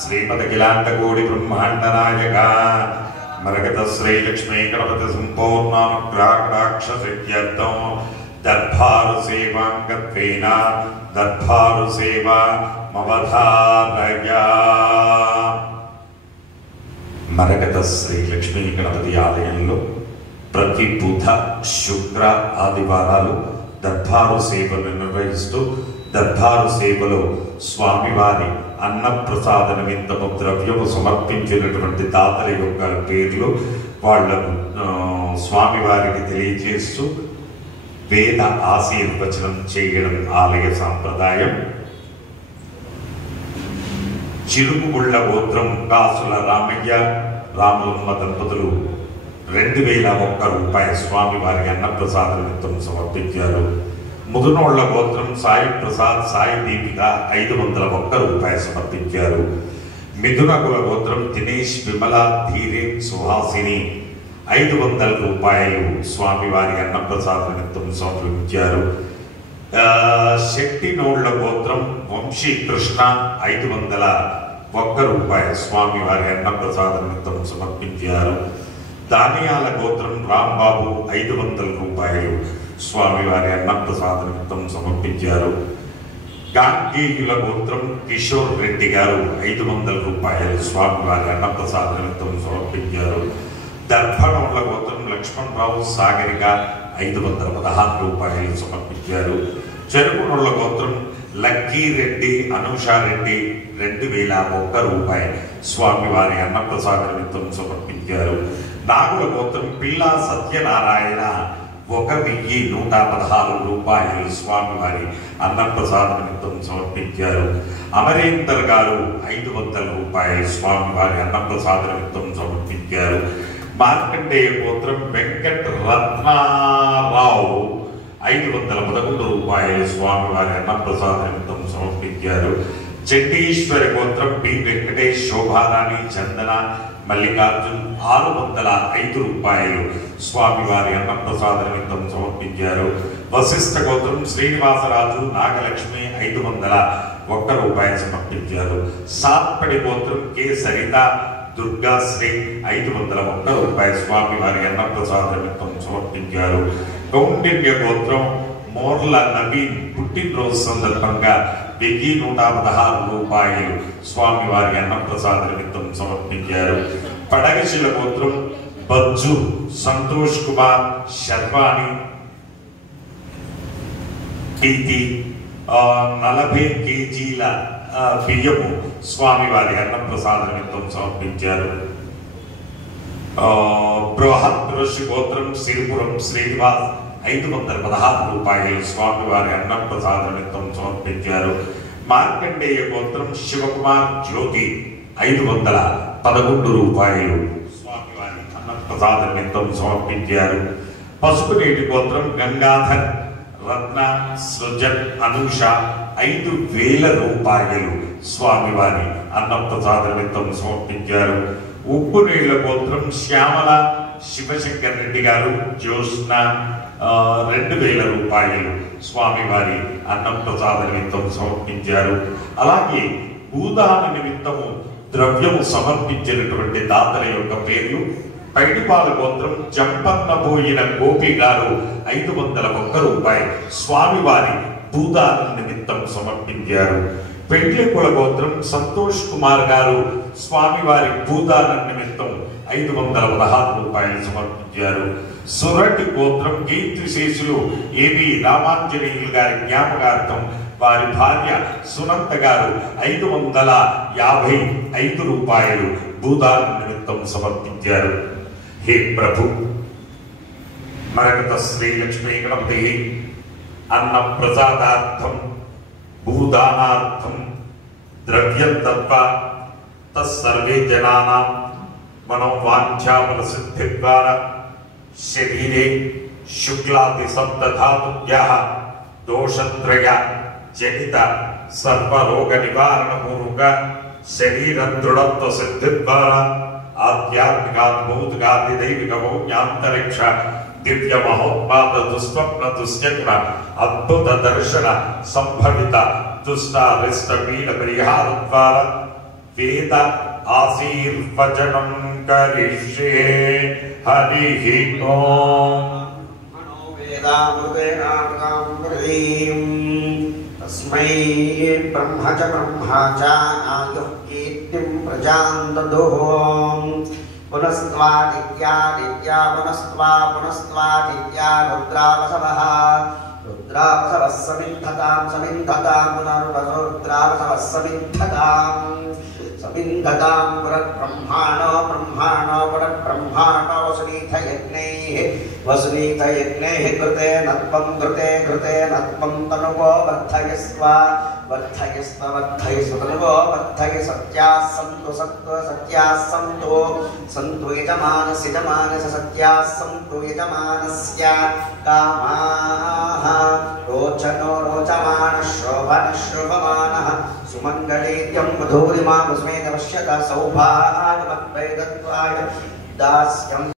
श्रीपदखिलाण्डकोटि ब्रह्माण्ड नायक मरकत श्री लक्ष्मी गणपति संपूर्णानुग्रहाकटाक्ष सिद्ध्यर्थं दरबार सेवांगत्वेन दरबार सेवा मवधारया। मरकत श्री लक्ष्मी गणपति आलయంలో ప్రతి బుధ శుక్ర ఆదివారాలు దర్బారు సేవలు నిర్వహిస్తూ దర్బారు సేవలో స్వామివారి అన్నప్రసాద నిమిత్తము ద్రవ్యము సమర్పించినటువంటి దాతల యొక్క పేర్లు వాళ్ళను స్వామివారికి తెలియజేస్తూ వేద ఆశీర్వచనం చేయడం ఆలయ సాంప్రదాయం. చిరుకుగుళ్ళ గోత్రం కాసుల రామయ్య రాములమ్మ దంపతులు 2001 రూపాయల స్వామివారికి అన్నప్రసాద నిమిత్తం సమర్పించారు. ముదునోళ్ల గోత్రం సాయి ప్రసాద్ సాయి దీపిక 501 రూపాయలు సమర్పించారు. మిథునకుల గోత్రం దినేష్ విమల ధీరేన్ సుహాసిని 500 రూపాయలు స్వామివారి అన్నప్రసాద నిమిత్తం సమర్పించారు. శెట్టినోళ్ల గోత్రం వంశీ కృష్ణ 501 రూపాయలు స్వామివారి అన్నప్రసాద నిమిత్తం సమర్పించారు. దానియాల గోత్రం రాంబాబు 500 రూపాయలు స్వామివారి అన్నప్రసాద నిమిత్తం సమర్పించారు. గాంధీయుల గోత్రం కిషోర్ రెడ్డి గారు 500 రూపాయలు స్వామివారి అన్నప్రసాద నిమిత్తం సమర్పించారు. దర్భణోళ్ల గోత్రం లక్ష్మణరావు సాగరిక 516 రూపాయలు సమర్పించారు. చెరుకునోళ్ల గోత్రం లక్కీరెడ్డి అనూషారెడ్డి 2001 రూపాయలు స్వామివారి అన్నప్రసాద నిమిత్తం సమర్పించారు. నాగుల గోత్రం పిల్లా సత్యనారాయణ 1116 రూపాయలు స్వామివారి అన్నప్రసాద నిమిత్తం సమర్పించారు. అమరేందర్ గారు 500 రూపాయలు స్వామివారి అన్నప్రసాద నిమిత్తం సమర్పించారు. మార్కండేయ గోత్రం వెంకట రత్నారావు 511 రూపాయలు స్వామివారి అన్నప్రసాద నిమిత్తం సమర్పించారు. చెట్టేశ్వరి గోత్రం బి వెంకటేష్ శోభారాణి చందన మల్లికార్జున్ 605 రూపాయలు స్వామివారి అన్నప్రసాద నిమిత్తం సమర్పించారు. వశిష్ఠ గోత్రం శ్రీనివాసరాజు నాగలక్ష్మి 501 రూపాయలు సమర్పించారు. సాత్పడి గోత్రం కె సరిత దుర్గాశ్రీ 501 రూపాయలు స్వామివారి అన్నప్రసాద నిమిత్తం సమర్పించారు. కౌండిన్య గోత్రం మోర్ల నవీన్ పుట్టినరోజు సందర్భంగా 1116 రూపాయలు స్వామివారి అన్నప్రసాద నిమిత్తం సమర్పించారు. పడగశిల గోత్రం బజ్జు సంతోష్ కుమార్ శర్వాణి 40 కేజీల బియ్యము స్వామివారి అన్నప్రసాద నిమిత్తం సమర్పించారు. బృహద్రషి గోత్రం సిరిపురం శ్రీనివాస్ 516 రూపాయలు స్వామివారి అన్నప్రసాద నిమిత్తం సమర్పించారు. మార్కండేయ గోత్రం శివకుమార్ జ్యోతి 511 రూపాయలు స్వామివారి అన్నప్రసాద నిమిత్తం సమర్పించారు. పసుపునేటి గోత్రం గంగాధర్ రత్న సృజన్ అనూష 5000 రూపాయలు స్వామివారి అన్నప్రసాద నిమిత్తం సమర్పించారు. ఉప్పు నీళ్ల గోత్రం శ్యామల శివశంకర్ రెడ్డి గారు జ్యోత్స్న 2000 రూపాయలు స్వామివారి అన్నప్రసాద నిమిత్తం సమర్పించారు. అలాగే భూదాన నిమిత్తము ద్రవ్యము సమర్పించినటువంటి దాతల యొక్క పేర్లు పైడిపాల గోత్రం జంపన్నబోయిన గోపి గారు 501 రూపాయలు స్వామివారి భూదాన నిమిత్తం సమర్పించారు. పెండ్లికుల గోత్రం సంతోష్ కుమార్ గారు స్వామివారి భూదాన నిమిత్తం 516 రూపాయలు సమర్పించారు. సురటి గోత్రం కీర్తిశేషులు ఏవి రామాంజనేయులు గారి జ్ఞాపకార్థం వారి భార్య సునంత గారు 555 రూపాయలు భూదాన నిమిత్తం సమర్పించారు. హే ప్రభు, మరకత శ్రీ లక్ష్మీ గణపతి అన్న ప్రసాదార్థం భూదానార్థం ద్రవ్యం దత్వా తస్సర్వే జనానాం మనోవాంఛాబల సిద్ధి ద్వారా శరీరే శుక్లాది సప్తధాతుభ్యః దోషత్రయ జనిత సర్వరోగ నివారణ పూర్వక శరీర దృఢత్వ సిద్ధి ద్వారా ఆధ్యాత్మికాత్ భౌతికాది దైవిక భౌమ్యాంతరిక్ష దివ్య మహోత్పాద దుస్వప్న దుశ్చక్ర అద్భుత దర్శన సంభవిత దుష్టారిష్ట పీడ పరిహార ద్వారా వేద ఆశీర్వచనం కరిష్యే. హరి ఓం. తస్మై బ్రహ్మ చ బ్రహ్మా చ ఆయుః కీర్తిం ప్రజాం దదుః. పునస్త్వాదిత్యాదిత్యా పునస్త్వాదిత్యా రుద్రావసవః రుద్రావసవః సమిద్ధతాం పునర్వసో రుద్రావసవః సమిద్ధతాం పునర్బ్రహ్మాణో పునర్బ్రహ్మాణో వసునీతయజ్ఞైః కృతేన త్వం తనువో వర్ధయస్వ తనువో వర్ధయ. సత్యాః సంతు యజమానస్య సత్యాః సంతు యజమానస్య. కామాః రోచమానః శోభమానః సుమంగళీత్యం మధురిమా స్మేత పశ్యత సౌభాగ్యమద్వైతత్వాయ దాస్యం.